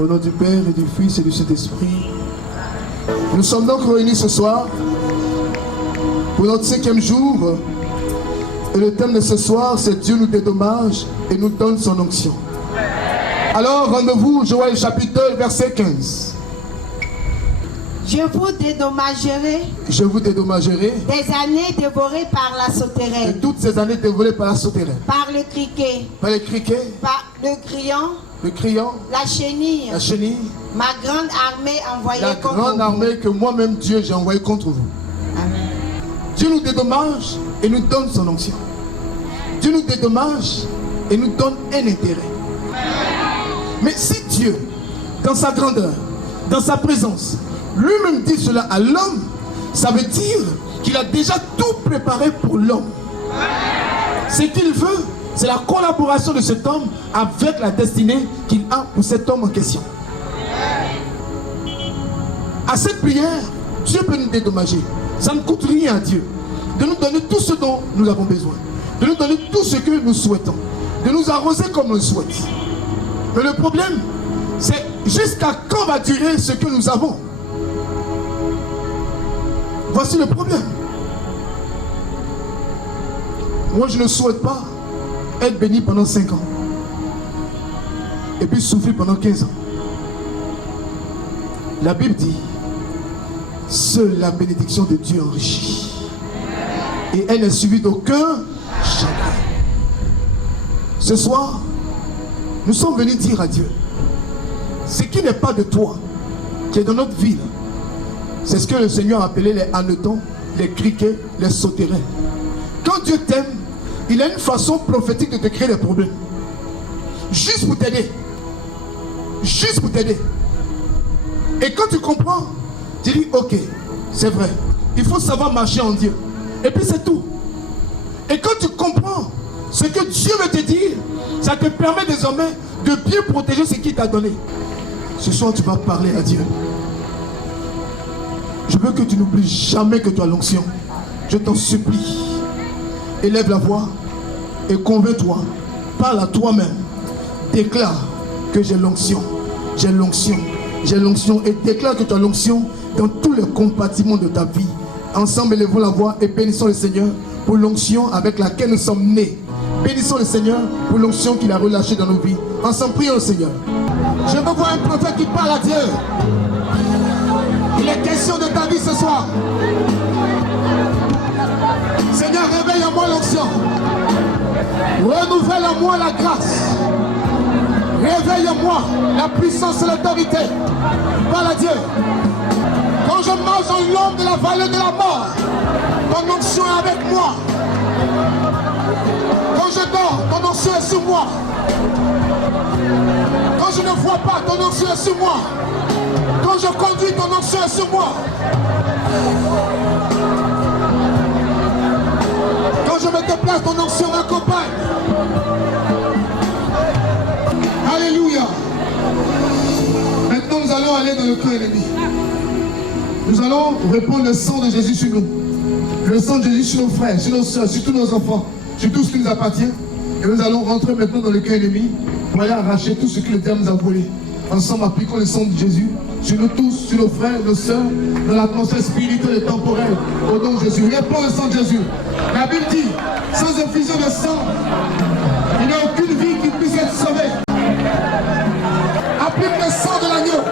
Au nom du Père et du Fils et du Saint-Esprit. Nous sommes donc réunis ce soir pour notre 5e jour. Et le thème de ce soir, c'est Dieu nous dédommage et nous donne son onction. Alors, rendez-vous, Joël chapitre 2, verset 15. Je vous dédommagerai. Je vous dédommagerai. Des années dévorées par la sauterelle. De toutes ces années dévorées par la sauterelle. Par le criquet. Par les criquets. Par le grillon. Le crayon. La chenille. La chenille. Ma grande armée envoyée contre vous. La grande armée que moi-même Dieu j'ai envoyée contre vous. Amen. Dieu nous dédommage et nous donne son onction. Dieu nous dédommage et nous donne un intérêt. Mais si Dieu, dans sa grandeur, dans sa présence, lui-même dit cela à l'homme, ça veut dire qu'il a déjà tout préparé pour l'homme. Ce qu'il veut, c'est la collaboration de cet homme avec la destinée qu'il a pour cet homme en question. À cette prière, Dieu peut nous dédommager. Ça ne coûte rien à Dieu de nous donner tout ce dont nous avons besoin, de nous donner tout ce que nous souhaitons, de nous arroser comme on le souhaite. Mais le problème, c'est jusqu'à quand va durer ce que nous avons. Voici le problème. Moi, je ne souhaite pas être béni pendant 5 ans et puis souffrir pendant 15 ans. La Bible dit, seule la bénédiction de Dieu enrichit et elle n'est suivie d'aucun chagrin. Ce soir, nous sommes venus dire à Dieu, ce qui n'est pas de toi, qui est dans notre vie, c'est ce que le Seigneur a appelé les hannetons, les criquets, les sauterelles. Quand Dieu t'aime, il a une façon prophétique de te créer des problèmes. Juste pour t'aider. Juste pour t'aider. Et quand tu comprends, tu dis, ok, c'est vrai. Il faut savoir marcher en Dieu. Et puis c'est tout. Et quand tu comprends ce que Dieu veut te dire, ça te permet désormais de bien protéger ce qu'il t'a donné. Ce soir, tu vas parler à Dieu. Je veux que tu n'oublies jamais que tu as l'onction. Je t'en supplie. Élève la voix et convainc-toi. Parle à toi-même. Déclare que j'ai l'onction. J'ai l'onction. J'ai l'onction. Et déclare que tu as l'onction dans tous les compartiments de ta vie. Ensemble, élevons la voix et bénissons le Seigneur pour l'onction avec laquelle nous sommes nés. Bénissons le Seigneur pour l'onction qu'il a relâchée dans nos vies. Ensemble, prions le Seigneur. Je veux voir un prophète qui parle à Dieu. Il est question de ta vie ce soir. Seigneur, réveille en moi l'onction. Renouvelle en moi la grâce. Réveille en moi la puissance et l'autorité. Parle à Dieu. Quand je marche dans l'ombre de la vallée de la mort, ton onction est avec moi. Quand je dors, ton onction est sur moi. Quand je ne vois pas, ton onction est sur moi. Quand je conduis, ton onction est sur moi. Quand je me déplace, ton onction m'accompagne. Alléluia. Maintenant, nous allons aller dans le cœur ennemi. Nous allons répandre le sang de Jésus sur nous. Le sang de Jésus sur nos frères, sur nos soeurs, sur tous nos enfants, sur tout ce qui nous appartient. Et nous allons rentrer maintenant dans le cœur ennemi pour aller arracher tout ce que le diable nous a volé. Ensemble, appliquons le sang de Jésus sur nous tous, sur nos frères, nos sœurs, dans l'atmosphère spirituelle et temporelle. Au nom de Jésus. Réponds le sang de Jésus. La Bible dit, sans effusion de sang, il n'y a aucune vie qui puisse être sauvée. Applique le sang de l'agneau.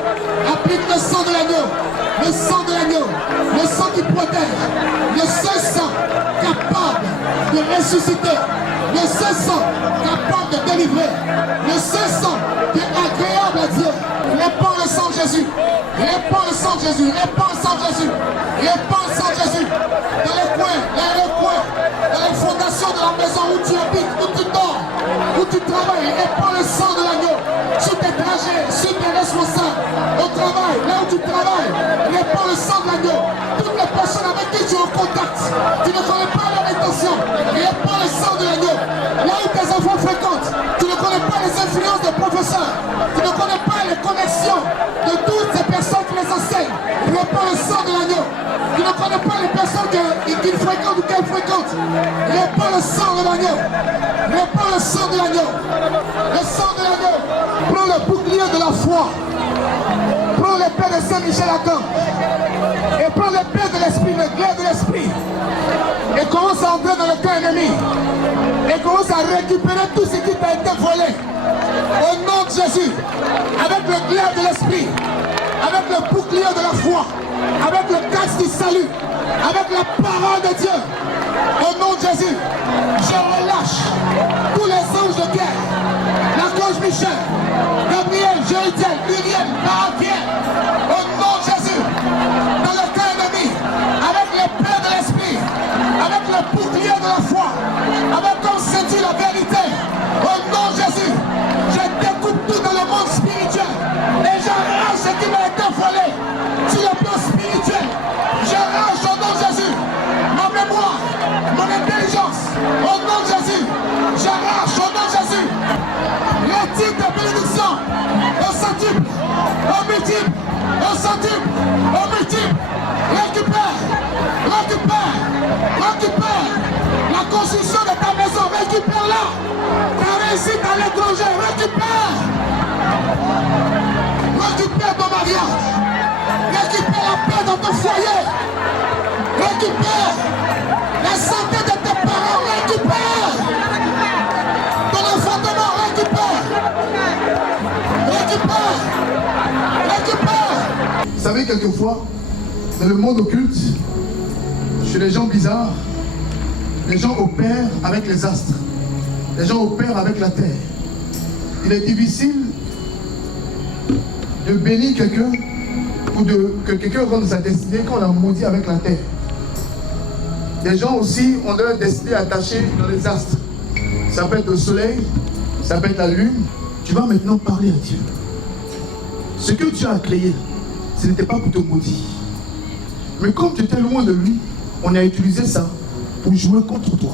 Applique le sang de l'agneau. Le sang de l'agneau. Le sang qui protège. Le seul sang capable de ressusciter. Le seul sang capable de délivrer. Le seul sang qui est agréable à Dieu. Répands le sang de Jésus. Répands le sang de Jésus. Répands le sang de Jésus. Répands le sang de Jésus. Dans les coins, dans les recoins, dans les fondations de la maison où tu habites, où tu dors, où tu travailles. Répands le sang de l'agneau. Sur tes trajets, sur tes responsables, au travail, là où tu travailles. Répands le sang de l'agneau. Toutes les personnes avec qui tu es en contact, tu ne connais pas leur intention. Répands le sang de l'agneau. Là où tes enfants fréquentent, tu ne connais pas les influences des professeurs. Tu ne connais pas les connexions de toutes ces personnes qui les enseignent. Répands le sang de l'agneau. Tu ne connais pas les personnes qu'ils fréquentent ou qu'elles fréquentent. Répands le sang de l'agneau. Répands le sang de l'agneau. Le sang de l'agneau. Prends le bouclier de la foi. Prends l'épée de Saint-Michel-Archange. Et prends l'épée de l'esprit, le glaive de l'esprit. Et commence à entrer dans le camp ennemi. Et commence à récupérer tout ce qui t'a été volé. Au nom de Jésus. Avec le glaive de l'esprit. Avec le bouclier de la foi. Avec le casque du salut. Avec la parole de Dieu. Au nom de Jésus. Je relâche tous les anges de guerre. L'archange Michel. Gabriel, Joël, Uriel, Marie-Pierre. Au nom de Jésus. Dans le camp ennemi. Avec l'épée de l'esprit. Avec le bouclier de la foi. Avec comme ceinture la vérité. Au nom de Jésus. Je découpe tout dans le monde spirituel. Et j'arrache ce qui m'a été volé. Sur le plan spirituel. J'arrache au nom de Jésus. Ma mémoire. Mon intelligence. Au nom de Jésus. J'arrache au nom de Jésus. Les types de bénédiction. Au centuple. Au multiple. Au centuple. Au multiple. Récupère. Récupère. Récupère. La construction de ta maison. Récupère-la. Ta réussite à l'étranger. Récupère. Récupère ton mariage. Récupère la paix dans ton foyer. Récupère la santé de tes parents. Récupère ton enfantement. Récupère. Récupère. Récupère. Vous savez, quelquefois, dans le monde occulte, chez les gens bizarres, les gens opèrent avec les astres. Les gens opèrent avec la terre. Il est difficile de bénir quelqu'un ou que quelqu'un rende sa destinée quand on l'a maudit avec la terre. Les gens aussi ont leur destinée attachée dans les astres. Ça peut être le soleil, ça peut être la lune. Tu vas maintenant parler à Dieu. Ce que tu as créé, ce n'était pas pour te maudire. Mais comme tu étais loin de lui, on a utilisé ça pour jouer contre toi.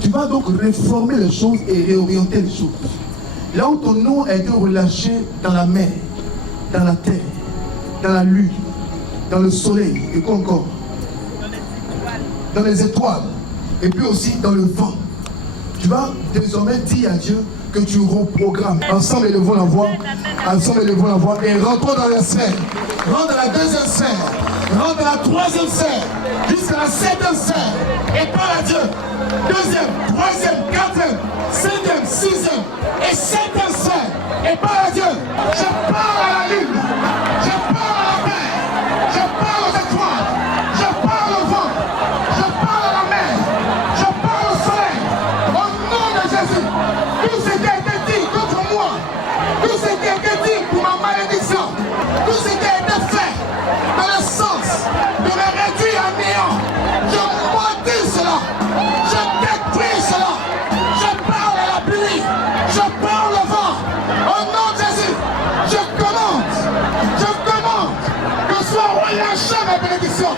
Tu vas donc réformer les choses et réorienter les choses. Là où ton nom a été relâché dans la mer, dans la terre, dans la lune, dans le soleil, et quoi encore? Dans les étoiles, et puis aussi dans le vent. Tu vas désormais dire à Dieu que tu reprogrammes. Ensemble, élevons la voix. Ensemble, élevons la voix. Et rentrons dans la sphère. Rentre dans la deuxième sphère. Rentre dans la troisième sphère. Jusqu'à la septième sphère. Et parle à Dieu. Deuxième, troisième, quatrième, cinquième, sixième et septième sphère. Et parle à Dieu. Je parle à la lune. Je parle à la terre. Je parle aux étoiles. Je parle au vent. Je parle à la mer. Je parle au soleil. Au nom de Jésus. Tout ce qui a été dit contre moi. Tout ce qui a été dit pour ma malédiction. Tout ce qui a été fait dans le sens de me réduire à néant. Je maudis cela. Je détruis cela. Je parle à la pluie. Je parle au vent. Au nom de Jésus. Je commande que soit relâchée ma bénédiction.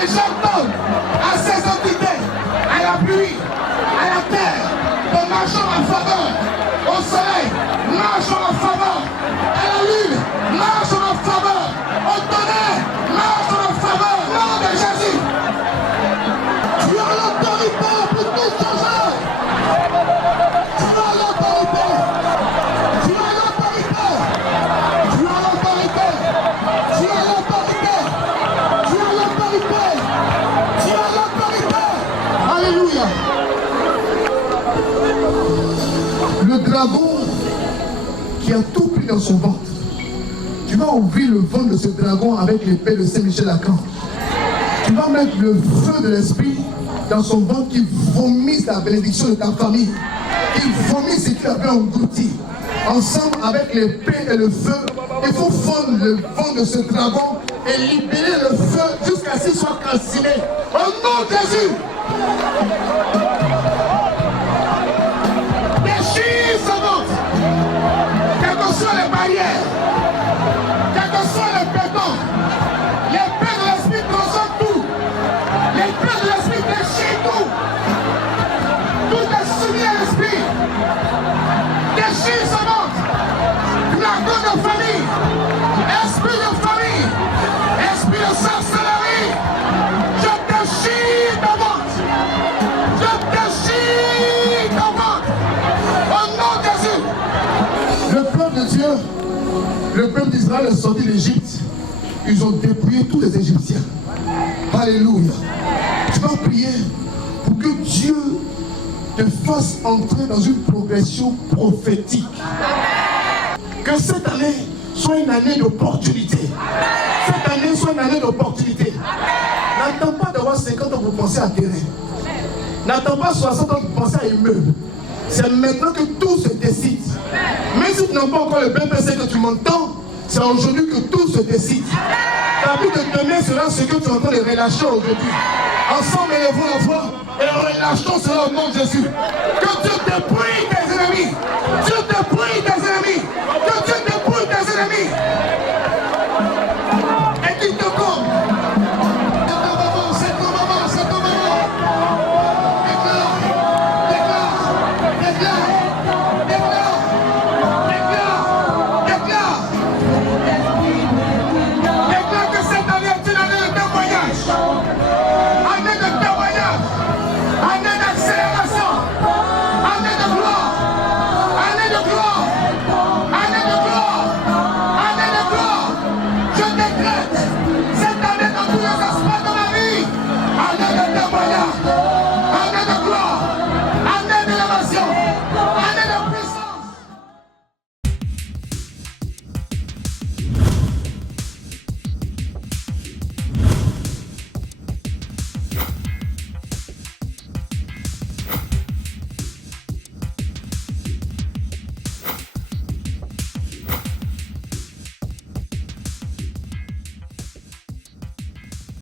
Et j'ordonne à ces entités, à la pluie, à la terre, de marcher en ma faveur. Au soleil, marche en ma faveur. À la lune, marche en ma faveur. Au tonnerre, marche en ma faveur. Au nom de Jésus. Tu as l'autorité pour tout changer. Tu as l'autorité. Tu as l'autorité. Tu as l'autorité. Tu as l'autorité. Tu as l'autorité. Tu as l'autorité. Alléluia. Le dragon qui a tout pris dans son ventre. Tu vas ouvrir le ventre de ce dragon avec l'épée de Saint-Michel-Archange. Tu vas mettre le feu de l'esprit dans son ventre qui vomisse la bénédiction de ta famille. Qui vomisse ce que tu avais englouti. Ensemble avec l'épée et le feu, il faut fondre le ventre de ce dragon et libérer le feu jusqu'à ce qu'il soit calciné. Au nom de Jésus. Déchire ce ventre. Quelles que soient les barrières, quels que soient les bétons, l'épée de l'esprit transforme tout. L'épée de l'esprit déchire tout. Tout est soumis à l'esprit. Déchire ce ventre. Dragon de famille. Esprit de famille. Esprit de sorcellerie. Je déchire ta ventre. Je déchire Le peuple d'Israël est sorti d'Égypte. Ils ont dépouillé tous les Égyptiens. Alléluia. Tu vas prier pour que Dieu te fasse entrer dans une progression prophétique. Que cette année soit une année d'opportunité. Cette année soit une année d'opportunité. N'attends pas d'avoir 50 ans pour penser à terrain. N'attends pas 60 ans pour penser à immeuble. C'est maintenant que tout se décide. Même si tu n'as pas encore le BPC que tu m'entends, c'est aujourd'hui que tout se décide. Ta vie de demain sera ce que tu es en train de relâcher aujourd'hui. Ensemble, élevons la voix et relâchons cela au nom de Jésus. Que Dieu dépouille tes ennemis. Dieu dépouille tes ennemis. Que Dieu dépouille tes ennemis.